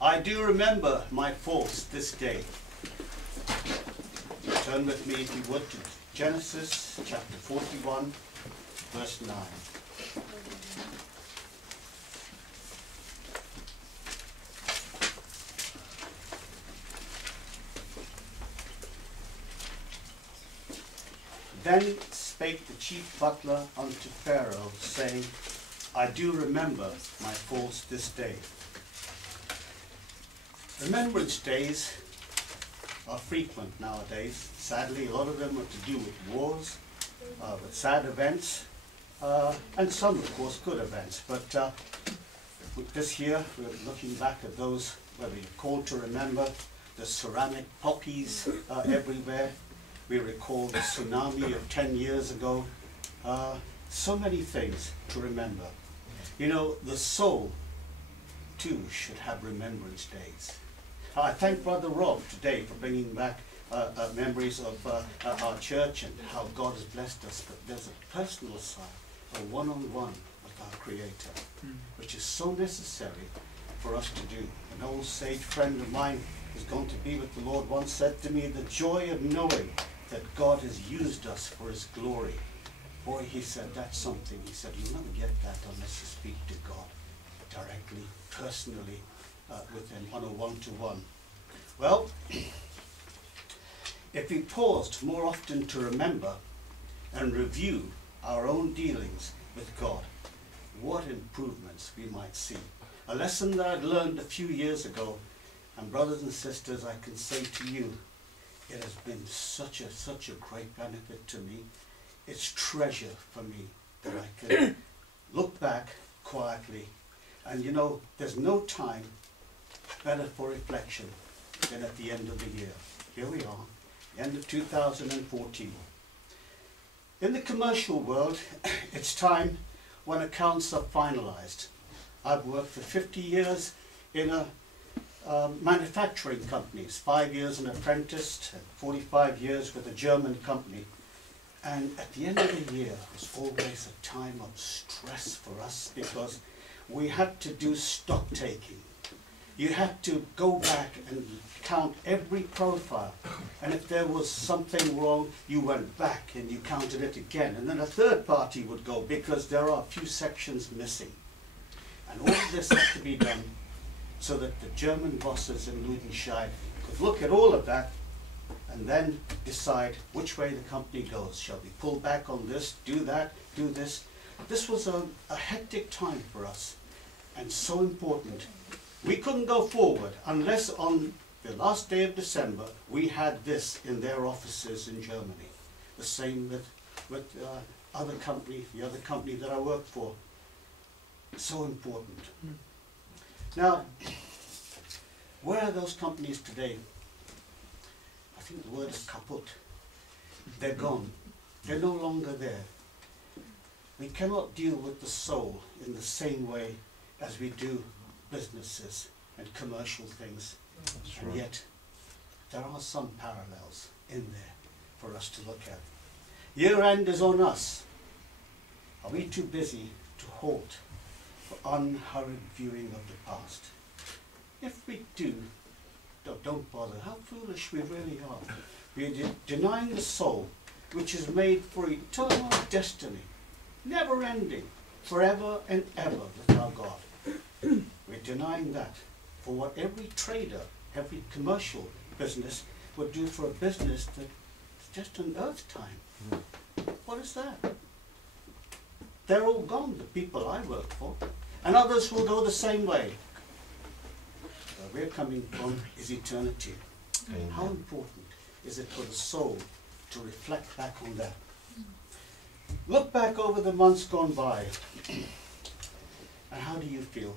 I do remember my faults this day. Turn with me, if you would, to Genesis chapter 41, verse 9. Then spake the chief butler unto Pharaoh, saying, I do remember my faults this day. Remembrance days are frequent nowadays. Sadly, a lot of them are to do with wars, with sad events, and some, of course, good events. But with this year, we're looking back at those where we're called to remember the ceramic poppies everywhere. We recall the tsunami of 10 years ago. So many things to remember. You know, the soul, too, should have remembrance days. I thank Brother Rob today for bringing back memories of our church and how God has blessed us. But there's a personal side, a one-on-one with our Creator, which is so necessary for us to do. An old sage friend of mine who's gone to be with the Lord once said to me, the joy of knowing that God has used us for His glory. Boy, he said, that's something. He said, you'll never get that unless you speak to God directly, personally, with Him on a one-to-one. Well, if we paused more often to remember and review our own dealings with God, what improvements we might see. A lesson that I'd learned a few years ago, and brothers and sisters, I can say to you, it has been such a great benefit to me. It's treasure for me that I can look back quietly. And you know, there's no time better for reflection than at the end of the year. Here we are, end of 2014. In the commercial world, it's time when accounts are finalized. I've worked for 50 years in manufacturing companies, 5 years an apprentice, and 45 years with a German company. And at the end of the year was always a time of stress for us because we had to do stock taking. You had to go back and count every profile. And if there was something wrong, you went back and you counted it again. And then a third party would go because there are a few sections missing. And all of this had to be done so that the German bosses in Ludenscheid could look at all of that and then decide which way the company goes. Shall we pull back on this, do that, do this? This was a hectic time for us and so important. We couldn't go forward unless on the last day of December we had this in their offices in Germany. The same with other company, the other company that I worked for. So important. Now, where are those companies today? I think the word is kaput. They're gone. They're no longer there. We cannot deal with the soul in the same way as we do businesses and commercial things. That's and right. Yet, there are some parallels in there for us to look at. Year end is on us. Are we too busy to halt for unhurried viewing of the past? If we do, don't bother. How foolish we really are. We're denying the soul, which is made for eternal destiny, never ending, forever and ever with our God. We're denying that for what every trader, every commercial business would do for a business that's just an earth time. What is that? They're all gone, the people I work for, and others will go the same way. Where we're coming from is eternity. Amen. How important is it for the soul to reflect back on that? Look back over the months gone by, and how do you feel?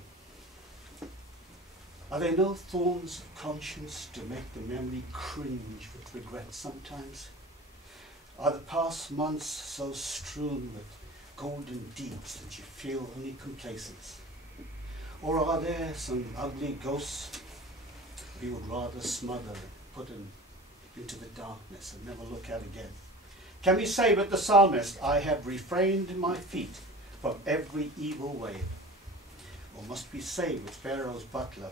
Are there no thorns of conscience to make the memory cringe with regret sometimes? Are the past months so strewn with golden deeds that you feel only complacence? Or are there some ugly ghosts we would rather smother and put into the darkness and never look at again? Can we say with the psalmist, I have refrained my feet from every evil way? Or must we say with Pharaoh's butler,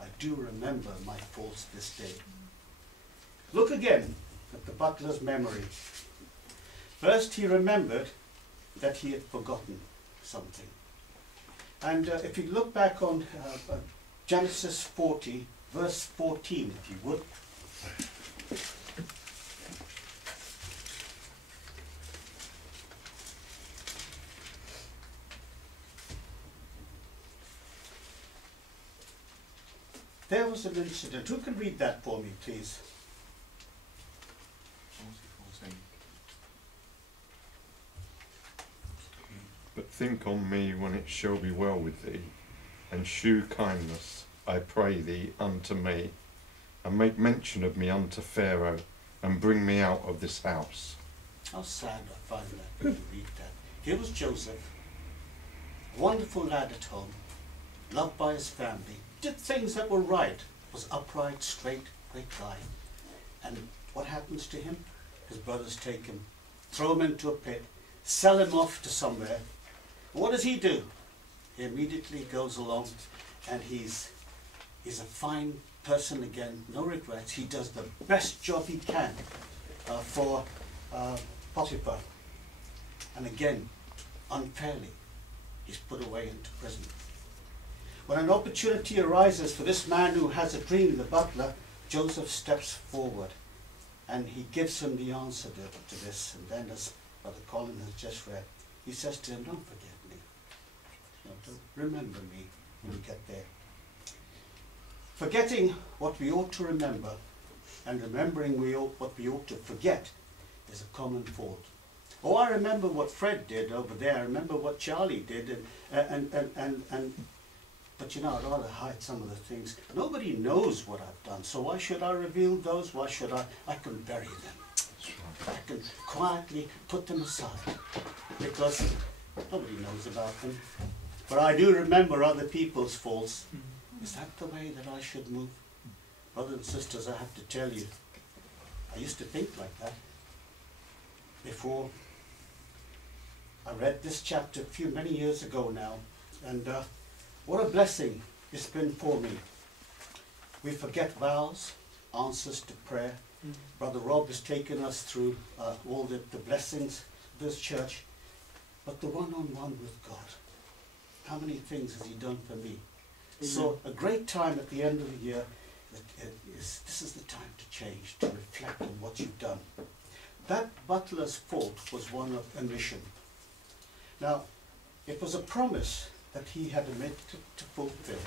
I do remember my faults this day. Look again at the butler's memory. First, he remembered that he had forgotten something. And if you look back on Genesis 40, verse 14, if you would. There was an incident. Who can read that for me, please? But think on me when it shall be well with thee, and shew kindness, I pray thee, unto me, and make mention of me unto Pharaoh, and bring me out of this house. How sad I find that when you read that. Here was Joseph, a wonderful lad at home, loved by his family, did things that were right, was upright, straight, great guy. And what happens to him? His brothers take him, throw him into a pit, sell him off to somewhere. And what does he do? He immediately goes along and he's a fine person again, no regrets. He does the best job he can for Potiphar. And again, unfairly, he's put away into prison. When an opportunity arises for this man who has a dream, the butler, Joseph steps forward and he gives him the answer to this. And then, as Brother Colin has just read, he says to him, don't forget me. Remember me when you get there. Forgetting what we ought to remember and remembering what we ought to forget is a common fault. Oh, I remember what Fred did over there. I remember what Charlie did, but you know, I'd rather hide some of the things. Nobody knows what I've done, so why should I reveal those? Why should I can bury them. I can quietly put them aside because nobody knows about them. But I do remember other people's faults. Is that the way that I should move? Brothers and sisters, I have to tell you, I used to think like that before I read this chapter many years ago now, and what a blessing it's been for me. We forget vows, answers to prayer. Brother Rob has taken us through all the blessings of this church, but the one-on-one with God. How many things has he done for me? So a great time at the end of the year, this is the time to change, to reflect on what you've done. That butler's fault was one of omission. Now, it was a promise that he had admitted to fulfill.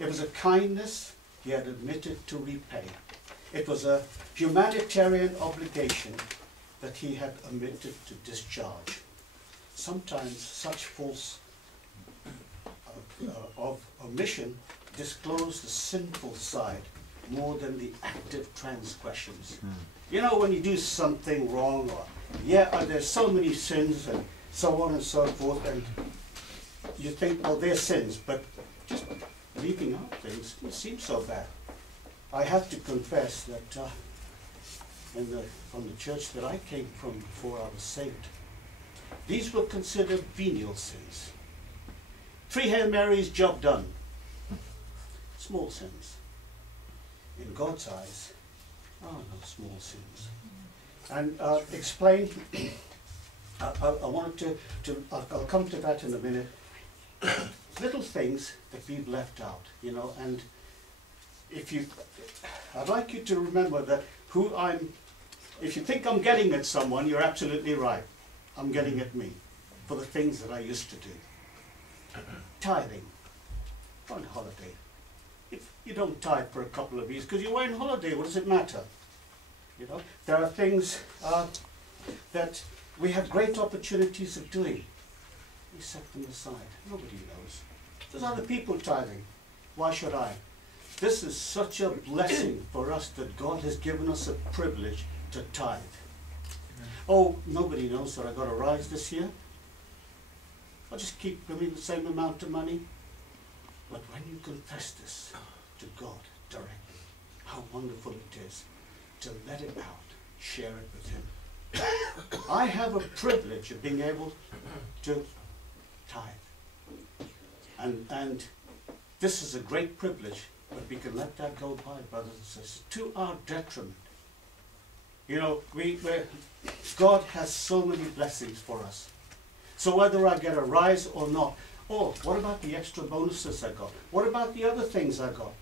It was a kindness he had admitted to repay. It was a humanitarian obligation that he had omitted to discharge. Sometimes such faults of omission disclose the sinful side more than the active transgressions. You know, when you do something wrong, or there's so many sins and so on and so forth, and you think, well, they're sins, but just leaving out things, it seems so bad. I have to confess that from the church that I came from before I was saved, these were considered venial sins. 3 Hail Marys, job done. Small sins. In God's eyes, no small sins. And explain, I wanted I'll come to that in a minute. Little things that we've left out, you know, and I'd like you to remember that if you think I'm getting at someone, you're absolutely right. I'm getting at me for the things that I used to do. Tithing, on holiday. If you don't tithe for a couple of years because you're away on holiday, what does it matter? You know, there are things that we have great opportunities of doing. We set them aside. Nobody knows. There's other people tithing. Why should I? This is such a blessing for us that God has given us a privilege to tithe. Oh, nobody knows that I got a rise this year. I'll just keep giving the same amount of money. But when you confess this to God directly, how wonderful it is to let it out, share it with Him. I have a privilege of being able to tithe. And this is a great privilege But we can let that go by, brothers and sisters, to our detriment. You know, God has so many blessings for us. So whether I get a rise or not, or what about the extra bonuses I got? What about the other things I got?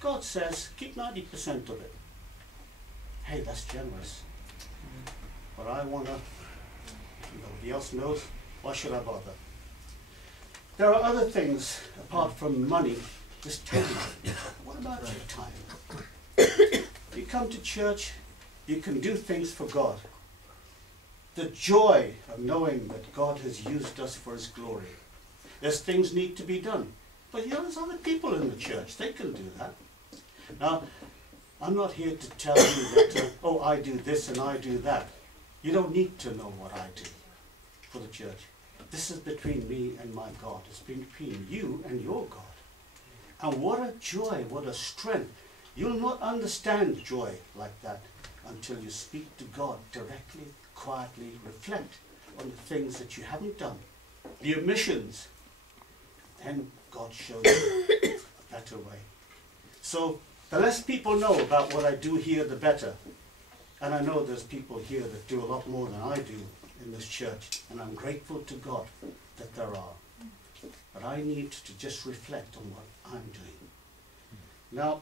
God says, keep 90% of it. Hey, that's generous. But I want to, nobody else knows, why should I bother? There are other things apart from money. Just time. What about your time? You come to church, you can do things for God. The joy of knowing that God has used us for His glory. There's things need to be done. But you know, there's other people in the church. They can do that. Now, I'm not here to tell you that, oh, I do this and I do that. You don't need to know what I do for the church. This is between me and my God. It's between you and your God. And what a joy, what a strength. You'll not understand joy like that until you speak to God directly, quietly, reflect on the things that you haven't done, the omissions, and God shows you a better way. So the less people know about what I do here, the better. And I know there's people here that do a lot more than I do in this church, and I'm grateful to God that there are. But I need to just reflect on what I'm doing. Now,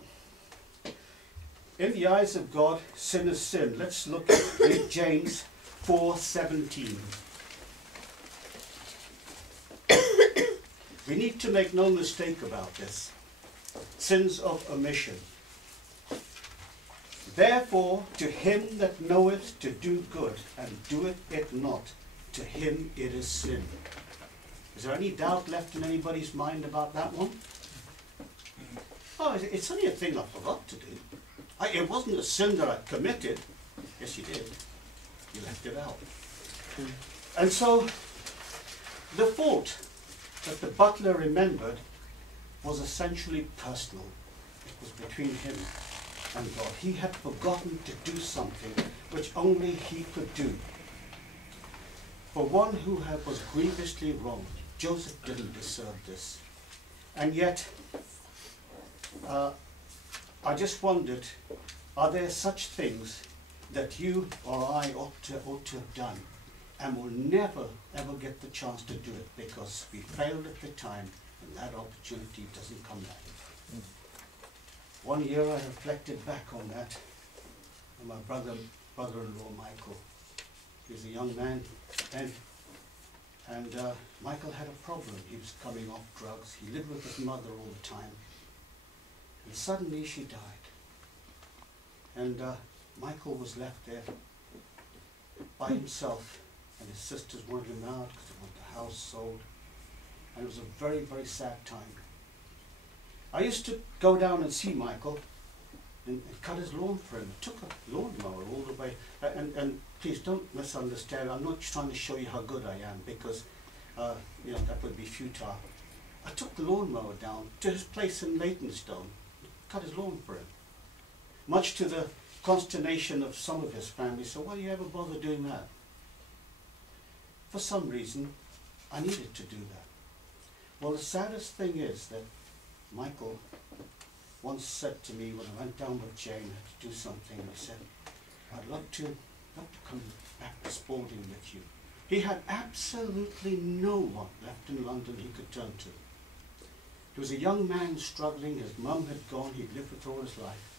in the eyes of God, sin is sin. Let's look at James 4:17. We need to make no mistake about this. Sins of omission. Therefore, to him that knoweth to do good, and doeth it not, to him it is sin. Is there any doubt left in anybody's mind about that one? Oh, it's only a thing I forgot to do. It wasn't a sin that I committed. Yes, you did. You left it out. And so, the fault that the butler remembered was essentially personal. It was between him and God. He had forgotten to do something which only he could do. For one who was grievously wronged, Joseph didn't deserve this. And yet, I just wondered, are there such things that you or I ought to have done and will never ever get the chance to do it because we failed at the time and that opportunity doesn't come back? One year I reflected back on that, and my brother-in-law Michael. He was a young man then, and Michael had a problem. He was coming off drugs. He lived with his mother all the time, and suddenly she died. And Michael was left there by himself, and his sisters wanted him out because they wanted the house sold, and it was a very, very sad time. I used to go down and see Michael and cut his lawn for him. I took a lawnmower all the way, and please don't misunderstand, I'm not trying to show you how good I am because you know, that would be futile. I took the lawnmower down to his place in Leytonstone, cut his lawn for him. Much to the consternation of some of his family, so why do you ever bother doing that? For some reason, I needed to do that. Well, the saddest thing is that Michael once said to me when I went down with Jane to do something, he said, I'd love to come back to Spalding with you. He had absolutely no one left in London he could turn to. He was a young man struggling, his mum had gone, he'd lived with her all his life.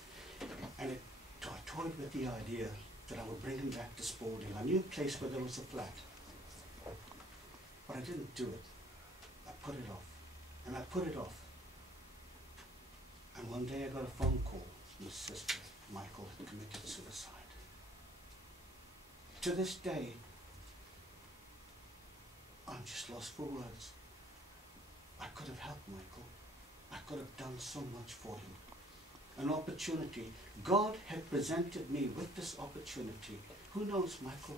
And I toyed with the idea that I would bring him back to Spalding. I knew a place where there was a flat. But I didn't do it. I put it off. And I put it off. And one day I got a phone call from his sister. Michael had committed suicide. To this day, I'm just lost for words. I could have helped Michael. I could have done so much for him. An opportunity. God had presented me with this opportunity. Who knows, Michael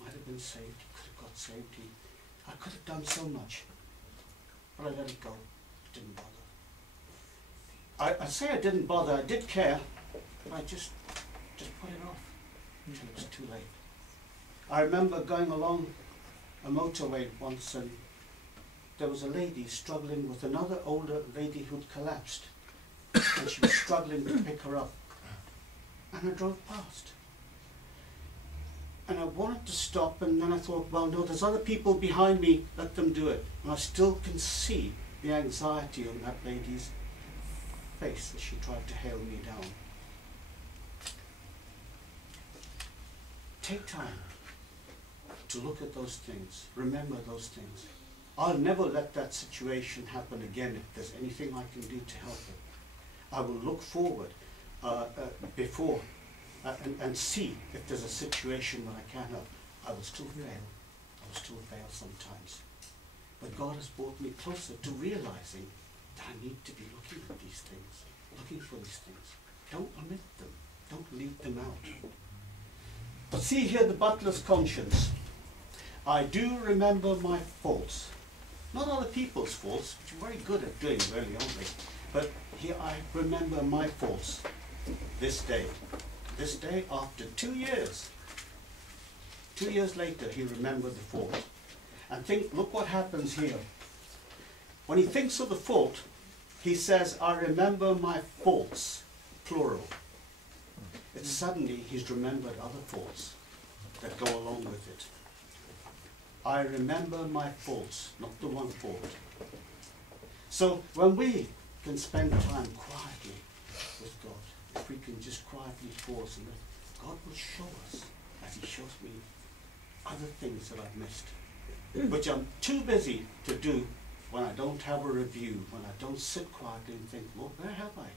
might have been saved. He could have got saved. I could have done so much. But I let it go. Didn't bother. I say I didn't bother. I did care. But I just put it off until it was too late. I remember going along a motorway once, and there was a lady struggling with another older lady who'd collapsed. and she was struggling to pick her up. And I drove past. And I wanted to stop, and then I thought, well, no, there's other people behind me, let them do it. And I still can see the anxiety on that lady's face as she tried to hail me down. Take time to look at those things, remember those things. I'll never let that situation happen again if there's anything I can do to help it. I will look forward before and see if there's a situation where I can help. I will still fail. I will still fail sometimes. But God has brought me closer to realizing that I need to be looking at these things, looking for these things. Don't omit them. Don't leave them out. But see here the butler's conscience. I do remember my faults. Not other people's faults, which we're very good at doing, really, aren't we? But here I remember my faults this day. This day, after 2 years. 2 years later, he remembered the fault. And look what happens here. When he thinks of the fault, he says, I remember my faults, plural. It's suddenly he's remembered other faults that go along with it. I remember my faults, not the one fault. So when we can spend time quietly with God, if we can just quietly pause, and God will show us, as he shows me, other things that I've missed, which I'm too busy to do when I don't have a review, when I don't sit quietly and think, Lord, where have I?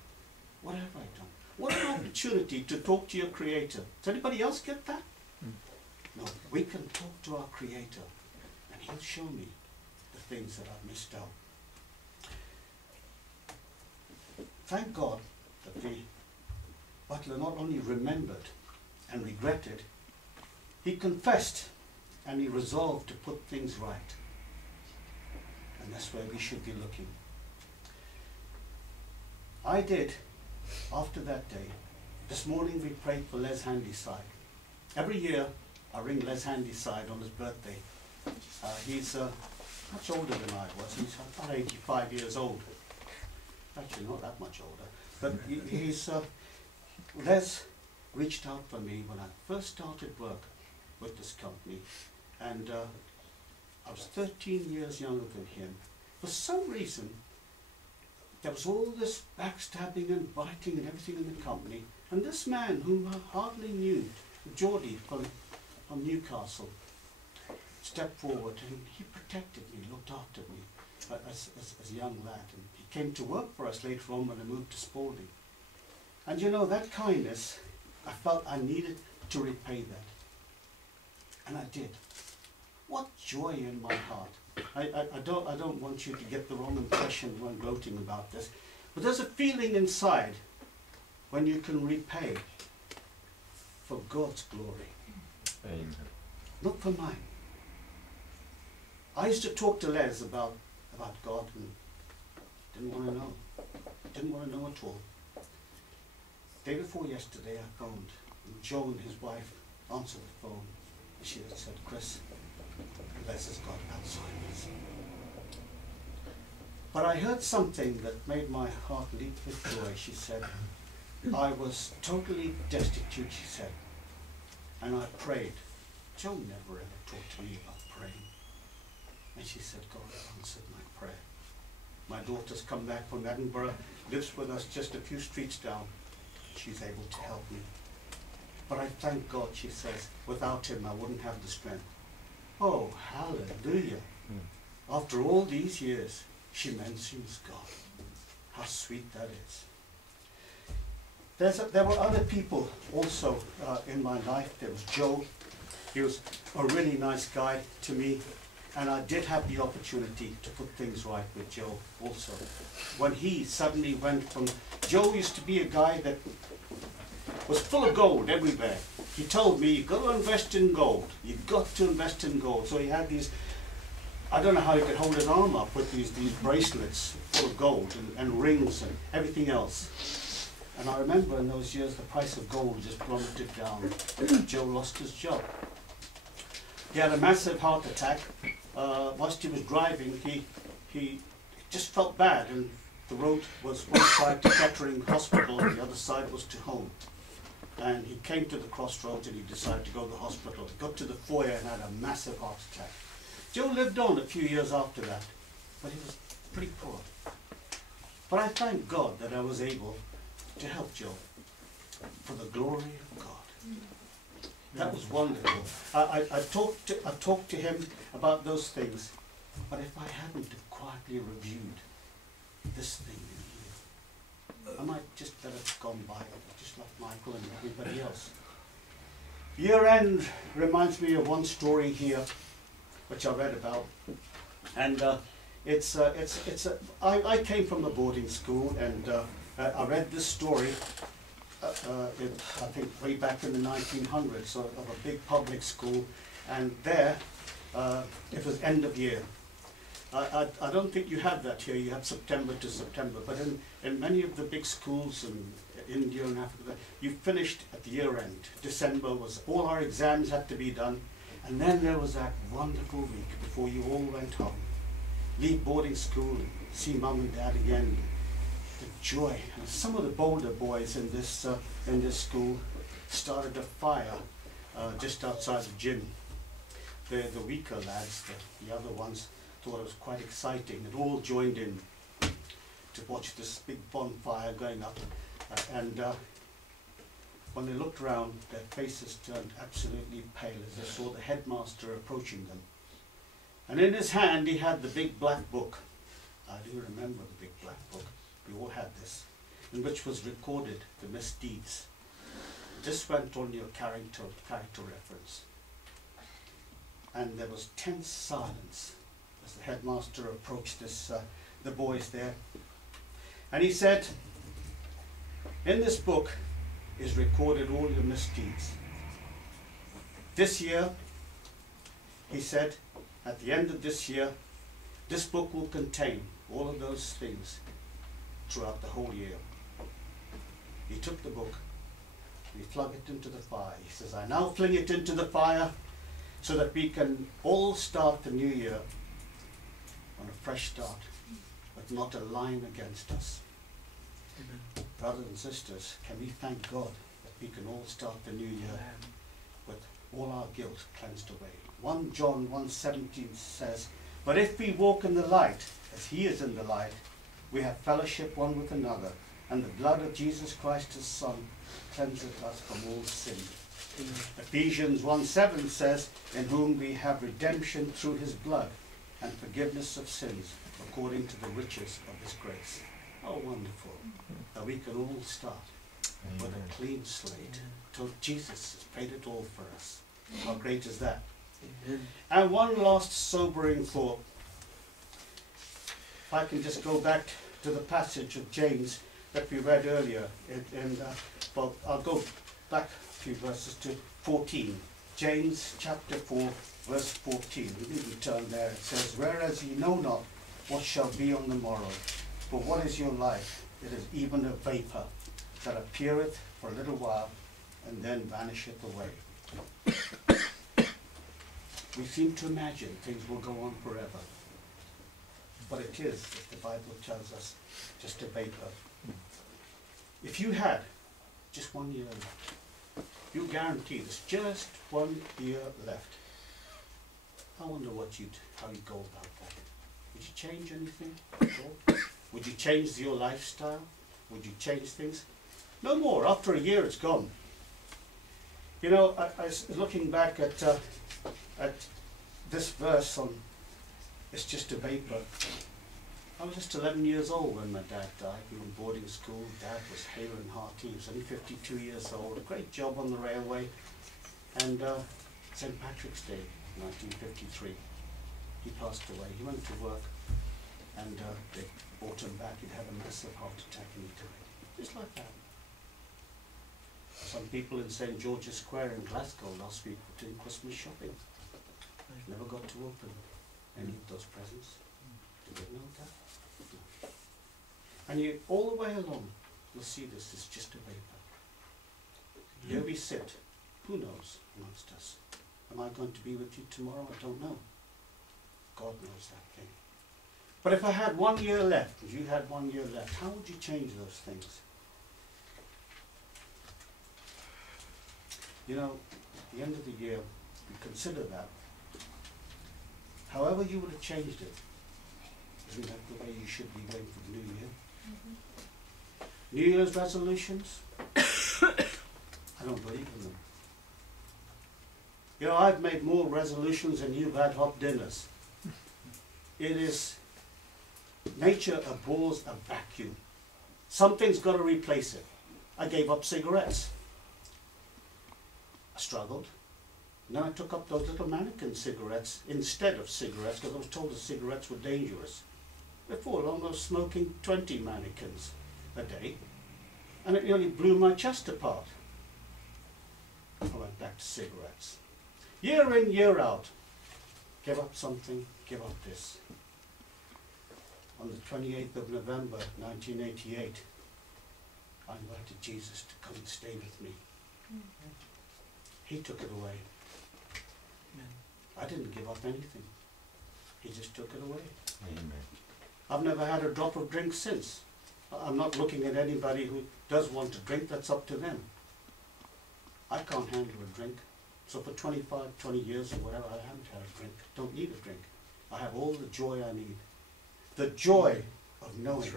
What have I done? What an opportunity to talk to your Creator. Does anybody else get that? No, we can talk to our Creator, and he'll show me the things that I've missed out. Thank God that the butler not only remembered and regretted, he confessed and he resolved to put things right. And that's where we should be looking. I did, after that day, this morning we prayed for Les Handyside. Every year I ring Les Handyside on his birthday. He's much older than I was. He's about 85 years old. Actually not that much older. But Les reached out for me when I first started work with this company. And I was 13 years younger than him. For some reason, there was all this backstabbing and biting and everything in the company. And this man, whom I hardly knew, Geordie from Newcastle, stepped forward and he protected me, looked after me as a young lad. And he came to work for us later on when I moved to Spalding. And you know, that kindness, I felt I needed to repay that. And I did. What joy in my heart. I don't want you to get the wrong impression when gloating about this, but there's a feeling inside when you can repay for God's glory. Amen. Not for mine. I used to talk to Les about God and didn't want to know. Didn't want to know at all. Day before yesterday I phoned, and Joe and his wife answered the phone. She had said, Chris, Les has got Alzheimer's. But I heard something that made my heart leap with joy. She said, I was totally destitute, she said, and I prayed. Joe never ever talked to me about praying. And she said, God answered my prayer. My daughter's come back from Edinburgh, lives with us just a few streets down. She's able to help me. But I thank God, she says, without him I wouldn't have the strength. Oh, hallelujah. After all these years, she mentions God. How sweet that is. There were other people also in my life. There was Joe. He was a really nice guy to me. And I did have the opportunity to put things right with Joe also. When he suddenly went from... Joe used to be a guy that was full of gold everywhere. He told me, you've got to invest in gold. You've got to invest in gold. So he had these... I don't know how he could hold his arm up with these bracelets full of gold and rings and everything else. And I remember in those years the price of gold just plummeted down. Joe lost his job. He had a massive heart attack. Whilst he was driving, he just felt bad and the road was one side to Kettering Hospital and the other side was to home. And he came to the crossroads and he decided to go to the hospital. He got to the foyer and had a massive heart attack. Joe lived on a few years after that, but he was pretty poor. But I thank God that I was able to help Joe for the glory of God. That was wonderful. I talked to him about those things, but if I hadn't have quietly reviewed this thing in here, I might just let it gone by, just like Michael and everybody else. Year end reminds me of one story here, which I read about, and I came from a boarding school, and I read this story. I think way back in the 1900s, of a big public school, and there it was end of year. I don't think you have that here. You have September to September, but in many of the big schools in India and Africa, you finished at the year end. December was all our exams had to be done, and then there was that wonderful week before you all went home, leave boarding school and see mum and dad again. The joy. And some of the bolder boys in this school started a fire just outside the gym. The weaker lads, the other ones, thought it was quite exciting. It all joined in to watch this big bonfire going up. And when they looked round, their faces turned absolutely pale as they saw the headmaster approaching them. And in his hand he had the big black book. I do remember the big black book. We all had this, in which was recorded the misdeeds. This went on your character reference. And there was tense silence as the headmaster approached the boys there. And he said, in this book is recorded all your misdeeds. This year, he said, at the end of this year, this book will contain all of those things throughout the whole year. He took the book, he flung it into the fire. He says, I now fling it into the fire so that we can all start the new year on a fresh start, with not a line against us. Amen. Brothers and sisters, can we thank God that we can all start the new year with all our guilt cleansed away. 1 John 1:17 says, but if we walk in the light, as he is in the light, we have fellowship one with another, and the blood of Jesus Christ his Son cleanseth us from all sin. Ephesians 1:7 says, in whom we have redemption through his blood, and forgiveness of sins, according to the riches of his grace. How wonderful that we can all start with a clean slate, till Jesus has paid it all for us. How great is that? And one last sobering thought. If I can just go back to the passage of James that we read earlier, well, I'll go back a few verses to 14. James chapter 4, verse 14. We didn't turn there. It says, whereas ye know not what shall be on the morrow, for what is your life? It is even a vapour that appeareth for a little while, and then vanisheth away. We seem to imagine things will go on forever. But it is, as the Bible tells us, just a vapour. If you had just 1 year left, you guarantee there's just 1 year left. I wonder how you'd go about that. Would you change anything at all? Would you change your lifestyle? Would you change things? No more. After a year, it's gone. You know, I was looking back at this verse on, it's just a vapour. I was just 11 years old when my dad died. We were in boarding school. Dad was hale and hearty. He was only 52 years old. A great job on the railway. And St. Patrick's Day, 1953, he passed away. He went to work, and they brought him back. He'd had a massive heart attack and he died. Just like that. Some people in St. George's Square in Glasgow last week were doing Christmas shopping. Never got to open any of those presents. Did you know that? No. And you, all the way along, you'll see this is just a vapour. Here we sit. Who knows amongst us? Am I going to be with you tomorrow? I don't know. God knows that thing. But if I had 1 year left, if you had 1 year left, how would you change those things? You know, at the end of the year, you consider that. However you would have changed it, isn't that the way you should be going for the new year? New Year's resolutions? I don't believe in them. You know, I've made more resolutions than you've had hot dinners. It is, nature abhors a vacuum. Something's got to replace it. I gave up cigarettes. I struggled. And then I took up those little mannequin cigarettes instead of cigarettes because I was told the cigarettes were dangerous. Before long I was smoking 20 mannequins a day and it nearly blew my chest apart. I went back to cigarettes. Year in, year out. Give up something, give up this. On the 28th of November 1988, I invited Jesus to come and stay with me. He took it away. I didn't give up anything. He just took it away. Amen. I've never had a drop of drink since. I'm not looking at anybody who does want to drink, that's up to them. I can't handle a drink. So for 25, 20 years or whatever, I haven't had a drink. Don't need a drink. I have all the joy I need. The joy of knowing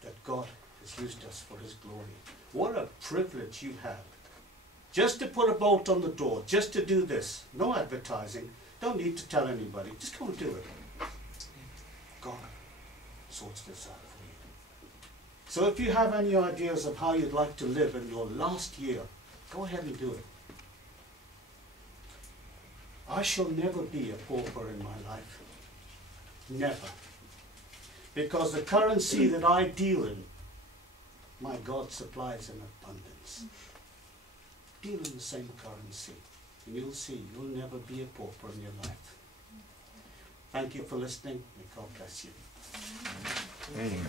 that God has used us for His glory. What a privilege you have. Just to put a bolt on the door, just to do this. No advertising. Don't need to tell anybody. Just go and do it. God sorts this out for you. So if you have any ideas of how you'd like to live in your last year, go ahead and do it. I shall never be a pauper in my life. Never. Because the currency that I deal in, my God supplies in abundance. Deal in the same currency, and you'll see you'll never be a pauper in your life. Thank you for listening, and God bless you. Amen.